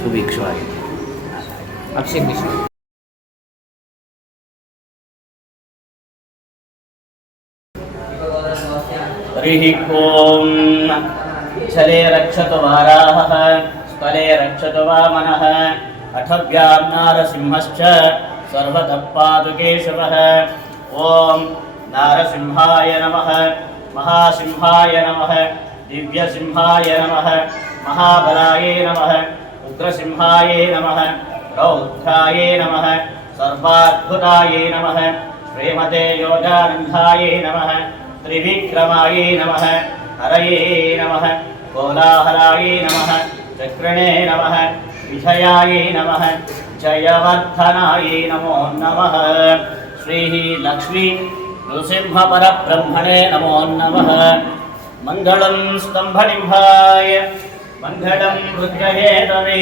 ಸುಭಿಕ್ಷವಾಗಿ ಅಕ್ಷಯ ಮಿಶ್ರ. ಹರಿಃ ಓಂ. ಛಲೇ ರಕ್ಷತು ವಾರಾಹಃ ಸ್ಥಳೇ ರಕ್ಷತು ವಾಮನಃ ಅಠಭ್ಯಾಂ ನಾರಸಿಂಹಶ್ಚ ಸರ್ವತಃ ಪಾತು ಕೇಶವಃ. ಓಂ ನಾರಸಿಂಹಾಯ ನಮಃ, ಮಹಾಸಿಂಹಾಯ ನಮಃ, ದಿವ್ಯಸಿಂಹಾಯ ನಮಃ, ಮಹಾಬಲಾಯೇ ನಮಃ, ಉಗ್ರಸಿಂಹಾಯೇ ನಮಃ, ರೌದ್ರಾಯೇ ನಮಃ, ಸರ್ವಾದ್ಭುತಾಯೇ ನಮಃ, ಶ್ರೀಮತೆ ಯೋಗಾನಂದಾಯೇ ನಮಃ, ತ್ರಿವಿಕ್ರಮಾಯೇ ನಮಃ, ಹರಯೇ ನಮಃ, ಕೋಲಾಹಲಾಯೇ ನಮಃ, ಚಕ್ರಣೇ ನಮಃ, ವಿಜಯಾಯೇ ನಮಃ, ಜಯವರ್ಧನಾಯೇ ನಮೋ ನಮಃ. ಶ್ರೀ ಲಕ್ಷ್ಮೀ ನೃಸಿಂಹ ಪರಬ್ರಹ್ಮಣೇ ನಮೋ ನಮಃ. ಮಂಗಳಂ ಸ್ತಂಭನಿಂಭಾಯ ಮಂಗಳಂ ರುದ್ರಹೇತವೇ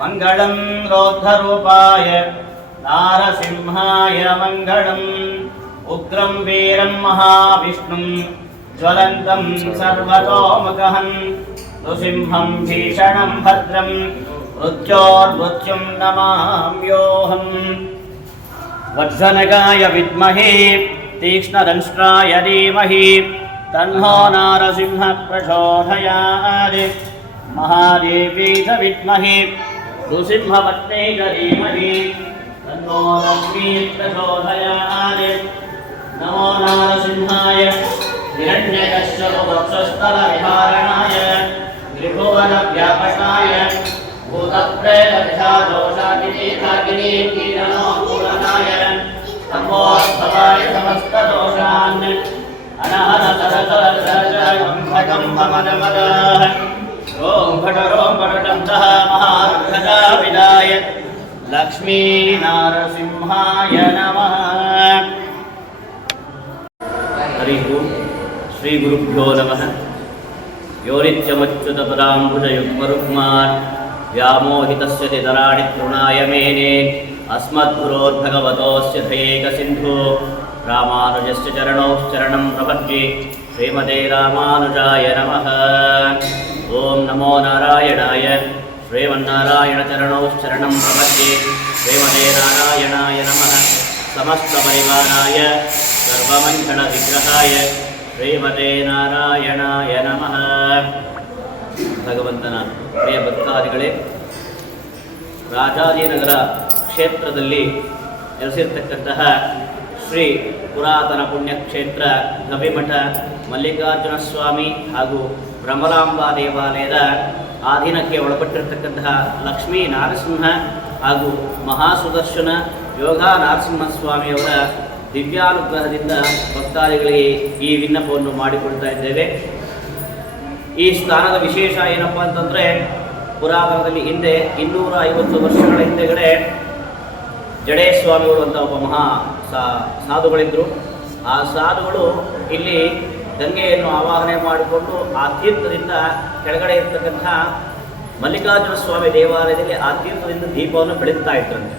ಮಂಗಳಂ ರೌದ್ರರೂಪಾಯ ನಾರಸಿಂಹಾಯ ಮಂಗಳಂ. ಉಗ್ರಂ ವೀರಂ ಮಹಾವಿಷ್ಣುಂ ಜ್ವಲಂತಂ ಸರ್ವತೋಮುಖಂ ನೃಸಿಂಹಂ ಭೀಷಣಂ ಭದ್ರಂ ಮೃತ್ಯೋರ್ಮೃತ್ಯುಂ ನಮಾಮ್ಯೋಹಂ. ವಜ್ರನಗಾಯ ವಿದ್ಮಹೇ ತೀಕ್ಷ್ಣದಂಷ್ಟ್ರಾಯ ಧೀಮಹಿ ತನ್ನೋ ನಾರಸಿಂಹ ಪ್ರಚೋದಯಾತ್. ಮಹಾದೇವಿ ಚ ವಿದ್ಮಹೇ ನೃಸಿಂಹಪತ್ನೇ ಚ ಧೀಮಹಿ ತನ್ನೋ ಲಕ್ಷ್ಮೀ ಪ್ರಚೋದಯಾತ್. ನಮೋ ನಾರಸಿಂಹಾಯ ಹಿರಣ್ಯಕಶ್ಯಪ ವಕ್ಷಸ್ಥಲ ವಿಹಾರಣಾಯ ತ್ರಿಭುವನ ವ್ಯಾಪಕಾಯ ಭೂತಪ್ರೇತ ವಿಷಾದೋಷಾಕಿನಿ ಕೀರಣೋ ಪೂರಣಾಯ ತಮೋದ್ಭವಾಯ ಸಮಸ್ತ ದೋಷಾನ್ ಅನಹನ ತರತರತರತರಮದ ಓಂ ಭಟರೋಂ ಭಟಂತಃ ಮಹಾರ್ಘಜಾ ವಿದಾಯ ಲಕ್ಷ್ಮೀ ನಾರಸಿಂಹಾಯ ನಮಃ. ಹರಿ ಓಂ. ಶ್ರೀ ಗುರುಭ್ಯೋ ನಮಃ. ಯೋನಿತ್ಯಮಚ್ಯುತ ಪದಾಂಬುಜಯುಗ್ಮರುಗ್ಮಾನ್ ವ್ಯಾಮೋಹಿತಸ್ಯ ತಿತರಾಣಿ ತೃಣಾಯ ಮೇನೆ ಅಸ್ಮದ್ಗುರೋರ್ಭಗವತೋಸ್ಯ ದಯೇಕಸಿಂಧೋ ರಾಮಾನುಜಸ್ಯ ಚರಣೌ ಚರಣಂ ಪ್ರಪದ್ಯೆ ಶ್ರೀಮತೆ ರಾಮಾನುಜಾಯ ನಮಃ. ಓಂ ನಮೋ ನಾರಾಯಣಾಯ ಶ್ರೀಮನ್ನಾರಾಯಣ ಚರಣೌ ಚರಣಂ ಪ್ರಪದ್ಯೆ ಶ್ರೀಮತೆ ನಾರಾಯಣಾಯ ನಮಃ. ಸಮಸ್ತ ಪರಿವಾರಾಯ ಸರ್ವಮಂಗಳ ವಿಗ್ರಹಾಯ ಶ್ರೀಮತೆ ನಾರಾಯಣಾಯ ನಮಃ. ಭಗವಂತನ ಪ್ರಿಯ ಭಕ್ತಾದಿಗಳೇ, ರಾಜಾಜಿನಗರ ಕ್ಷೇತ್ರದಲ್ಲಿ ನೆಲೆಸಿರ್ತಕ್ಕಂತಹ ಶ್ರೀ ಪುರಾತನ ಪುಣ್ಯಕ್ಷೇತ್ರ ಗವಿಮಠ ಮಲ್ಲಿಕಾರ್ಜುನ ಸ್ವಾಮಿ ಹಾಗೂ ಭ್ರಮರಾಂಬಾ ದೇವಾಲಯದ ಆಧೀನಕ್ಕೆ ಒಳಪಟ್ಟಿರತಕ್ಕಂತಹ ಲಕ್ಷ್ಮೀ ನಾರಸಿಂಹ ಹಾಗೂ ಮಹಾಸುದರ್ಶನ ಯೋಗ ನರಸಿಂಹಸ್ವಾಮಿಯವರ ದಿವ್ಯಾನುಗ್ರಹದಿಂದ ಭಕ್ತಾದಿಗಳಿಗೆ ಈ ವಿನ್ನಪವನ್ನು ಮಾಡಿಕೊಳ್ತಾ ಇದ್ದೇವೆ. ಈ ಸ್ಥಾನದ ವಿಶೇಷ ಏನಪ್ಪ ಅಂತಂದರೆ, ಪುರಾತನದಲ್ಲಿ ಹಿಂದೆ 250 ವರ್ಷಗಳ ಹಿಂದೆಗಡೆ ಜಡೇಸ್ವಾಮಿಗಳು ಅಂತ ಒಬ್ಬ ಮಹಾ ಸಾಧುಗಳಿದ್ದರು. ಆ ಸಾಧುಗಳು ಇಲ್ಲಿ ಗಂಗೆಯನ್ನು ಆವಾಹನೆ ಮಾಡಿಕೊಂಡು ಆ ತೀರ್ಥದಿಂದ ಕೆಳಗಡೆ ಇರ್ತಕ್ಕಂಥ ಮಲ್ಲಿಕಾರ್ಜುನ ಸ್ವಾಮಿ ದೇವಾಲಯದಲ್ಲಿ ಆ ತೀರ್ಥದಿಂದ ದೀಪವನ್ನು ಬೆಳಗ್ತಾ ಇದ್ರಂತೆ.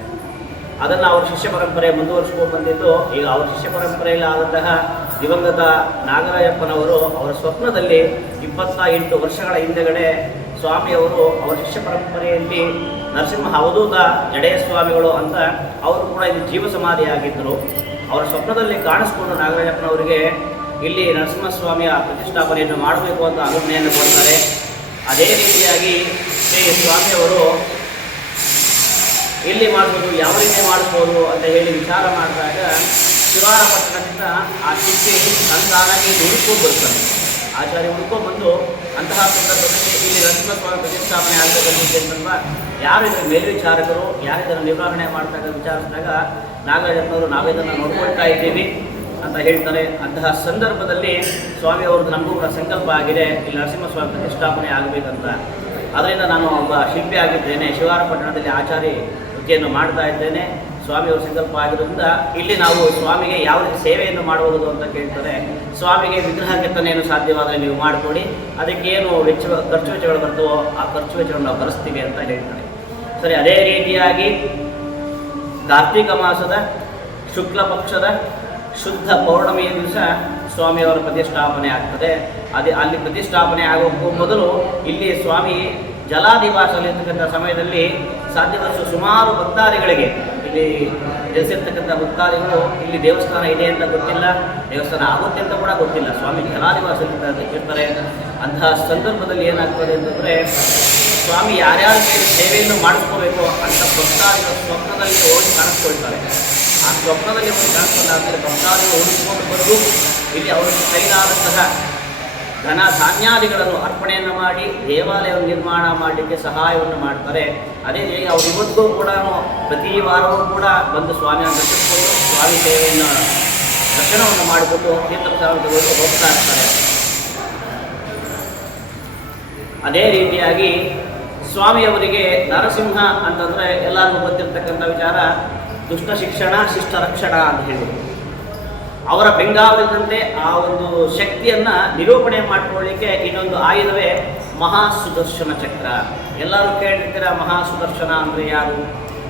ಅದನ್ನು ಅವರ ಶಿಷ್ಯ ಪರಂಪರೆ ಮುಂದುವರಿಸ್ಕೊಂಡು ಬಂದಿದ್ದು. ಈಗ ಅವರ ಶಿಷ್ಯ ಪರಂಪರೆಯಲ್ಲಿ ಆದಂತಹ ದಿವಂಗತ ನಾಗರಾಯಪ್ಪನವರು ಅವರ ಸ್ವಪ್ನದಲ್ಲಿ 28 ವರ್ಷಗಳ ಹಿಂದೆಗಡೆ ಸ್ವಾಮಿಯವರು ಅವರ ಶಿಷ್ಯ ಪರಂಪರೆಯಲ್ಲಿ ನರಸಿಂಹ ಅವಧೂತ ಜಡೆಯ ಸ್ವಾಮಿಗಳು ಅಂತ ಅವರು ಕೂಡ ಇಲ್ಲಿ ಜೀವ ಸಮಾಧಿಯಾಗಿದ್ದರು. ಅವರ ಸ್ವಪ್ನದಲ್ಲಿ ಕಾಣಿಸ್ಕೊಂಡು ನಾಗರಾಯಪ್ಪನವರಿಗೆ ಇಲ್ಲಿ ನರಸಿಂಹಸ್ವಾಮಿಯ ಪ್ರತಿಷ್ಠಾಪನೆಯನ್ನು ಮಾಡಬೇಕು ಅಂತ ಆಜ್ಞೆಯನ್ನು ಕೊಡ್ತಾರೆ. ಅದೇ ರೀತಿಯಾಗಿ ಶ್ರೀ ಸ್ವಾಮಿಯವರು ಎಲ್ಲಿ ಮಾಡಿಸ್ಬೋದು, ಯಾವ ರೀತಿ ಮಾಡಿಸ್ಬೋದು ಅಂತ ಹೇಳಿ ವಿಚಾರ ಮಾಡಿದಾಗ ಶಿವಾರ ಪಟ್ಟಣದಿಂದ ಆ ಶಿಲ್ಪಿ ತಂದಾನಾಗಿ ಹುಡುಕೊಂಡು ಬರ್ತಾನೆ. ಆಚಾರ್ಯ ಹುಡ್ಕೊಂಡು ಬಂದು ಅಂತಹ ಸಂದರ್ಭದಲ್ಲಿ ಇಲ್ಲಿ ನರಸಿಂಹಸ್ವಾಮಿ ಪ್ರತಿಷ್ಠಾಪನೆ ಆಗಬೇಕಂತಂದ್ರೆ ಯಾರು ಇದರ ಮೇಲ್ವಿಚಾರಕರು, ಯಾರು ಇದನ್ನು ನಿರ್ವಹಣೆ ಮಾಡ್ತಕ್ಕ ವಿಚಾರಿಸಿದಾಗ ನಾಗರಾಜಪ್ಪನವರು ನಾವಿದನ್ನು ನೋಡ್ಕೊಳ್ತಾ ಇದ್ದೀವಿ ಅಂತ ಹೇಳ್ತಾರೆ. ಅಂತಹ ಸಂದರ್ಭದಲ್ಲಿ ಸ್ವಾಮಿಯವ್ರದ್ದು ನಮಗೂ ಕೂಡ ಸಂಕಲ್ಪ ಆಗಿದೆ, ಇಲ್ಲಿ ನರಸಿಂಹಸ್ವಾಮಿ ಪ್ರತಿಷ್ಠಾಪನೆ ಆಗಬೇಕಂತ. ಅದರಿಂದ ನಾನು ಒಬ್ಬ ಶಿಲ್ಪಿ ಆಗಿದ್ದೇನೆ, ಶಿವಾರ ಪಟ್ಟಣದಲ್ಲಿ ಆಚಾರ್ಯ ವೃತ್ತಿಯನ್ನು ಮಾಡ್ತಾ ಇದ್ದೇನೆ. ಸ್ವಾಮಿಯವರು ಸಂಕಲ್ಪ ಆಗಿರೋದ್ರಿಂದ ಇಲ್ಲಿ ನಾವು ಸ್ವಾಮಿಗೆ ಯಾವ ರೀತಿ ಸೇವೆಯನ್ನು ಮಾಡಬಹುದು ಅಂತ ಕೇಳ್ತಾರೆ. ಸ್ವಾಮಿಗೆ ವಿಗ್ರಹ ಕೆತ್ತನೆಯನ್ನು ಸಾಧ್ಯವಾದರೆ ನೀವು ಮಾಡಿಕೊಡಿ, ಅದಕ್ಕೇನು ಖರ್ಚು ವೆಚ್ಚಗಳು ಬರ್ತವೋ ಆ ಖರ್ಚು ವೆಚ್ಚಗಳನ್ನು ನಾವು ಭರಿಸ್ತೀವಿ ಅಂತ ಹೇಳ್ತಾರೆ. ಸರಿ, ಅದೇ ರೀತಿಯಾಗಿ ಕಾರ್ತಿಕ ಮಾಸದ ಶುಕ್ಲ ಪಕ್ಷದ ಶುದ್ಧ ಪೌರ್ಣಮಿಯ ದಿವಸ ಸ್ವಾಮಿಯವರ ಪ್ರತಿಷ್ಠಾಪನೆ ಆಗ್ತದೆ. ಅಲ್ಲಿ ಪ್ರತಿಷ್ಠಾಪನೆ ಆಗೋಕ್ಕೂ ಮೊದಲು ಇಲ್ಲಿ ಸ್ವಾಮಿ ಜಲಾದಿವಾಸದಲ್ಲಿರ್ತಕ್ಕಂಥ ಸಮಯದಲ್ಲಿ ಸಾಧ್ಯವಾದಷ್ಟು ಸುಮಾರು ಭಕ್ತಾದಿಗಳಿಗೆ ಇಲ್ಲಿ ನೆಲೆಸಿರ್ತಕ್ಕಂಥ ಭಕ್ತಾದಿಗಳು ಇಲ್ಲಿ ದೇವಸ್ಥಾನ ಇದೆ ಅಂತ ಗೊತ್ತಿಲ್ಲ, ದೇವಸ್ಥಾನ ಆಗುತ್ತೆ ಅಂತ ಕೂಡ ಗೊತ್ತಿಲ್ಲ, ಸ್ವಾಮಿ ಜಲಾದಿವಾಸದಲ್ಲಿ ಇರ್ತಾರೆ. ಅಂತಹ ಸಂದರ್ಭದಲ್ಲಿ ಏನಾಗ್ತದೆ ಅಂತಂದರೆ ಸ್ವಾಮಿ ಯಾರ್ಯಾರ ಮೇಲೆ ಸೇವೆಯನ್ನು ಮಾಡಿಸ್ಕೋಬೇಕು ಅಂತ ಭಕ್ತಾದಿಗಳು ಸ್ವಪ್ನದಲ್ಲಿ ಹೋಗಿ ಕಾಣಿಸ್ಕೊಳ್ತಾರೆ. ಆ ಸ್ವಪ್ನದಲ್ಲಿ ಹೋಗಿ ಕಾಣಿಸ್ಕೊಂಡಾದ್ಮೇಲೆ ಭಕ್ತಾದಿಗಳು ಹುಡುಕಿಕೊಂಡು ಬಂದು ಇಲ್ಲಿ ಅವರ ಕೈಲಾದಂತಹ ಧನ ಧಾನ್ಯಾದಿಗಳನ್ನು ಅರ್ಪಣೆಯನ್ನು ಮಾಡಿ ದೇವಾಲಯವನ್ನು ನಿರ್ಮಾಣ ಮಾಡಲಿಕ್ಕೆ ಸಹಾಯವನ್ನು ಮಾಡ್ತಾರೆ. ಅದೇ ರೀತಿ ಅವರು ಇವತ್ತಿಗೂ ಕೂಡ ಪ್ರತಿ ವಾರವೂ ಕೂಡ ಬಂದು ಸ್ವಾಮಿಯನ್ನು ದರ್ಶಿಸಿಕೊಂಡು ಸ್ವಾಮಿ ಸೇವೆಯನ್ನು ದರ್ಶನವನ್ನು ಮಾಡಿಕೊಂಡು ತೀರ್ಥಪ್ರಸಾದವನ್ನು ಹೋಗ್ತಾ ಇರ್ತಾರೆ. ಅದೇ ರೀತಿಯಾಗಿ ಸ್ವಾಮಿಯವರಿಗೆ ನರಸಿಂಹ ಅಂತಂದರೆ ಎಲ್ಲರಿಗೂ ಗೊತ್ತಿರ್ತಕ್ಕಂಥ ವಿಚಾರ, ದುಷ್ಟ ಶಿಕ್ಷಣ ಶಿಷ್ಟ ರಕ್ಷಣ ಅಂತ ಹೇಳುವುದು. ಅವರ ಬೆಂಗಾವಲಿನಂತೆ ಆ ಒಂದು ಶಕ್ತಿಯನ್ನು ನಿರೂಪಣೆ ಮಾಡಿಕೊಳ್ಳಲಿಕ್ಕೆ ಇನ್ನೊಂದು ಆಯುಧವೇ ಮಹಾಸುದರ್ಶನ ಚಕ್ರ. ಎಲ್ಲರೂ ಕೇಳಿರ್ತೀರ ಮಹಾಸುದರ್ಶನ ಅಂದರೆ ಯಾರು?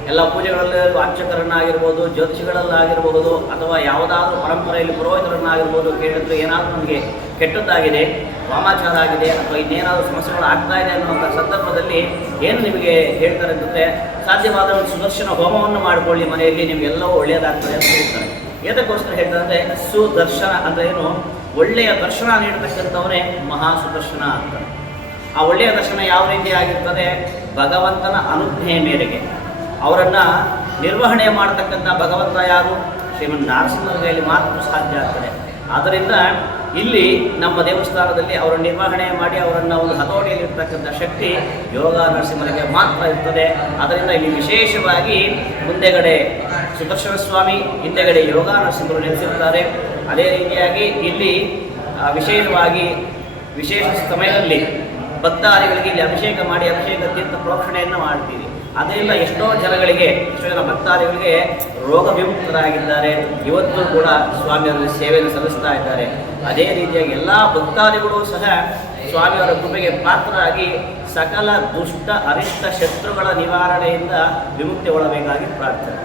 ಎಲ್ಲ ಪೂಜೆಗಳಲ್ಲಿ ಅರ್ಚಕರನ್ನಾಗಿರ್ಬೋದು, ಜ್ಯೋತಿಷಿಗಳಲ್ಲಾಗಿರಬಹುದು, ಅಥವಾ ಯಾವುದಾದ್ರೂ ಪರಂಪರೆಯಲ್ಲಿ ಪುರೋಹಿತರನ್ನಾಗಿರ್ಬೋದು ಕೇಳಿದ್ರೆ ಏನಾದರೂ ನಮಗೆ ಕೆಟ್ಟದ್ದಾಗಿದೆ, ವಾಮಾಚಾರ ಆಗಿದೆ, ಅಥವಾ ಇನ್ನೇನಾದರೂ ಸಮಸ್ಯೆಗಳು ಆಗ್ತಾ ಇದೆ ಅನ್ನುವಂಥ ಸಂದರ್ಭದಲ್ಲಿ ಏನು ನಿಮಗೆ ಹೇಳ್ತಾರೆ ಅಂತಂದರೆ, ಸಾಧ್ಯವಾದ ಒಂದು ಸುದರ್ಶನ ಹೋಮವನ್ನು ಮಾಡಿಕೊಳ್ಳಿ ಮನೆಯಲ್ಲಿ, ನಿಮಗೆಲ್ಲವೂ ಒಳ್ಳೆಯದಾಗ್ತದೆ ಅಂತ ಹೇಳ್ತಾರೆ. ಏತಕ್ಕೋಸ್ಕರ ಹೇಳ್ತಾರೆ ಸುದರ್ಶನ ಅಂದರೆ ಏನು? ಒಳ್ಳೆಯ ದರ್ಶನ ನೀಡತಕ್ಕಂಥವರೇ ಮಹಾಸುದರ್ಶನ ಅಂತ. ಆ ಒಳ್ಳೆಯ ದರ್ಶನ ಯಾವ ರೀತಿ ಆಗಿರ್ತದೆ? ಭಗವಂತನ ಅನುಜ್ಞೆಯ ಮೇರೆಗೆ ಅವರನ್ನು ನಿರ್ವಹಣೆ ಮಾಡತಕ್ಕಂಥ ಭಗವಂತ ಯಾರು? ಶ್ರೀಮನ್ ನರಸಿಂಹನ ಕೈಯಲ್ಲಿ ಮಾತ್ರ ಸಾಧ್ಯ ಆಗ್ತದೆ. ಆದ್ದರಿಂದ ಇಲ್ಲಿ ನಮ್ಮ ದೇವಸ್ಥಾನದಲ್ಲಿ ಅವರ ನಿರ್ವಹಣೆ ಮಾಡಿ ಅವರನ್ನು ಒಂದು ಹತೋಟಿಯಲ್ಲಿರ್ತಕ್ಕಂಥ ಶಕ್ತಿ ಯೋಗ ನರಸಿಂಹನಿಗೆ ಮಾತ್ರ ಇರ್ತದೆ. ಅದರಿಂದ ಇಲ್ಲಿ ವಿಶೇಷವಾಗಿ ಮುಂದೆಗಡೆ ಸುದರ್ಶನ ಸ್ವಾಮಿ, ಹಿಂದೆಗಡೆ ಯೋಗ ನರಸಿಂಹರು ನೆಲೆಸಿರ್ತಾರೆ. ಅದೇ ರೀತಿಯಾಗಿ ಇಲ್ಲಿ ವಿಶೇಷವಾಗಿ ವಿಶೇಷ ಸಮಯದಲ್ಲಿ ಭಕ್ತಾದಿಗಳಿಗೆ ಇಲ್ಲಿ ಅಭಿಷೇಕ ಮಾಡಿ ಅಭಿಷೇಕ ತೀರ್ಥ ಪ್ರೋಕ್ಷಣೆಯನ್ನು ಮಾಡ್ತೀವಿ. ಅದರಿಂದ ಎಷ್ಟೋ ಜನ ಭಕ್ತಾದಿಗಳಿಗೆ ರೋಗ ವಿಮುಕ್ತರಾಗಿದ್ದಾರೆ. ಇವತ್ತು ಕೂಡ ಸ್ವಾಮಿಯವರ ಸೇವೆಯನ್ನು ಸಲ್ಲಿಸ್ತಾ ಇದ್ದಾರೆ. ಅದೇ ರೀತಿಯಾಗಿ ಎಲ್ಲ ಭಕ್ತಾದಿಗಳು ಸಹ ಸ್ವಾಮಿಯವರ ಕೃಪೆಗೆ ಪಾತ್ರರಾಗಿ ಸಕಲ ದುಷ್ಟ ಅರಿಷ್ಟ ಶತ್ರುಗಳ ನಿವಾರಣೆಯಿಂದ ವಿಮುಕ್ತಿಗೊಳ್ಳಬೇಕಾಗಿ ಪ್ರಾರ್ಥನೆ.